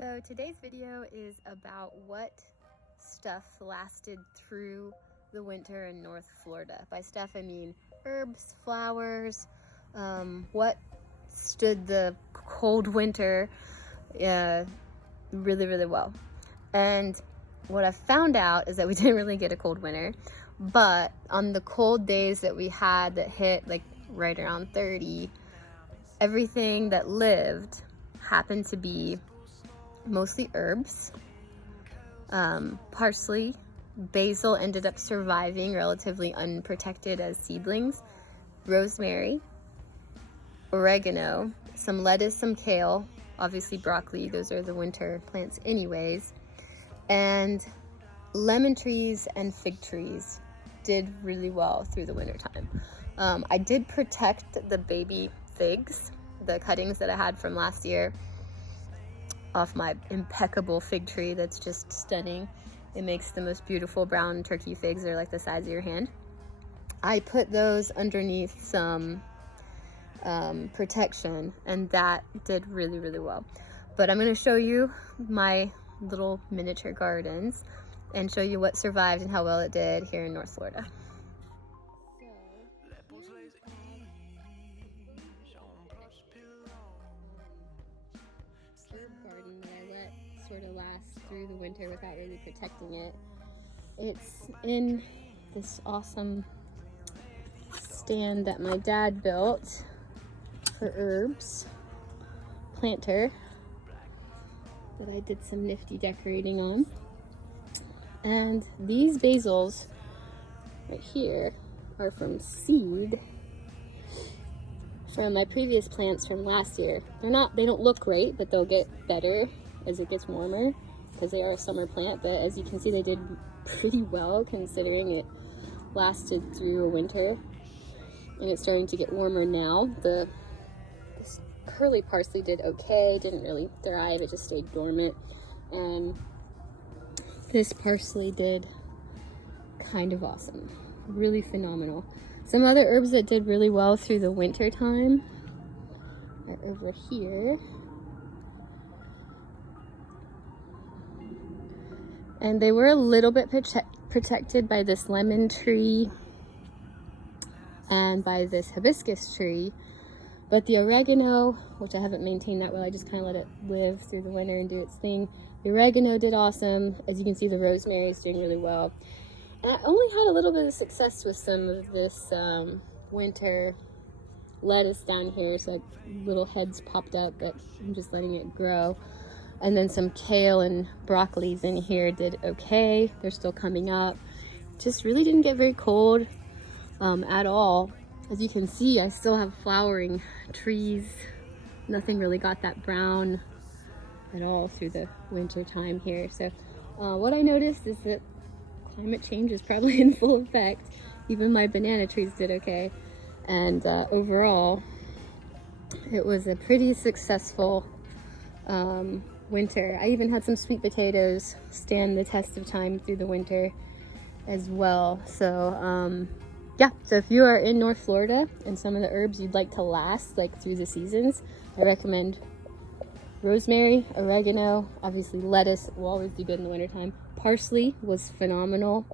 So today's video is about what stuff lasted through the winter in North Florida. By stuff I mean herbs, flowers, what stood the cold winter really well. And what I found out is that we didn't really get a cold winter, but on the cold days that we had that hit like right around 30, everything that lived happened to be mostly herbs. Parsley, basil ended up surviving relatively unprotected as seedlings, rosemary, oregano, some lettuce, some kale, obviously broccoli, those are the winter plants anyways, and lemon trees and fig trees did really well through the winter time. I did protect the baby figs, the cuttings that I had from last year, off my impeccable fig tree that's just stunning. It makes the most beautiful brown turkey figs. They're like the size of your hand. I put those underneath some protection, and that did really well. But I'm going to show you my little miniature gardens and show you what survived and how well it did here in North Florida. Garden that I let sort of last through the winter without really protecting it. It's in this awesome stand that my dad built for herbs, planter, that I did some nifty decorating on. And these basils right here are from seed from my previous plants from last year. They don't look great, but they'll get better as it gets warmer because they are a summer plant. But as you can see, they did pretty well considering it lasted through a winter, and it's starting to get warmer now. This curly parsley did okay, didn't really thrive, it just stayed dormant. And this parsley did kind of awesome, really phenomenal. Some other herbs that did really well through the winter time are over here. And they were a little bit protected by this lemon tree and by this hibiscus tree. But the oregano, which I haven't maintained that well, I just kind of let it live through the winter and do its thing. The oregano did awesome. As you can see, the rosemary is doing really well. And I only had a little bit of success with some of this winter lettuce down here, so little heads popped up, but I'm just letting it grow. And then some kale and broccolis in here did okay. They're still coming up. Just really didn't get very cold at all. As you can see, I still have flowering trees. Nothing really got that brown at all through the winter time here. So what I noticed is that climate change is probably in full effect. Even my banana trees did okay. And overall, it was a pretty successful winter. I even had some sweet potatoes stand the test of time through the winter as well. So yeah, so if you are in North Florida and some of the herbs you'd like to last like through the seasons, I recommend rosemary, oregano, obviously lettuce will always do good in the wintertime. Parsley was phenomenal.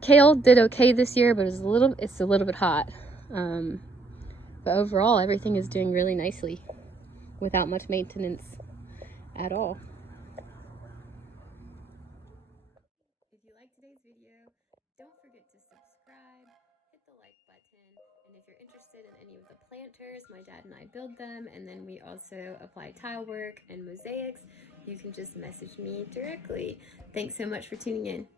Kale did okay this year, but it's a little bit hot. But overall, everything is doing really nicely without much maintenance at all. If you liked today's video, don't forget to subscribe, hit the like button, and if you're interested in any of the planters, my dad and I build them, and then we also apply tile work and mosaics, you can just message me directly. Thanks so much for tuning in.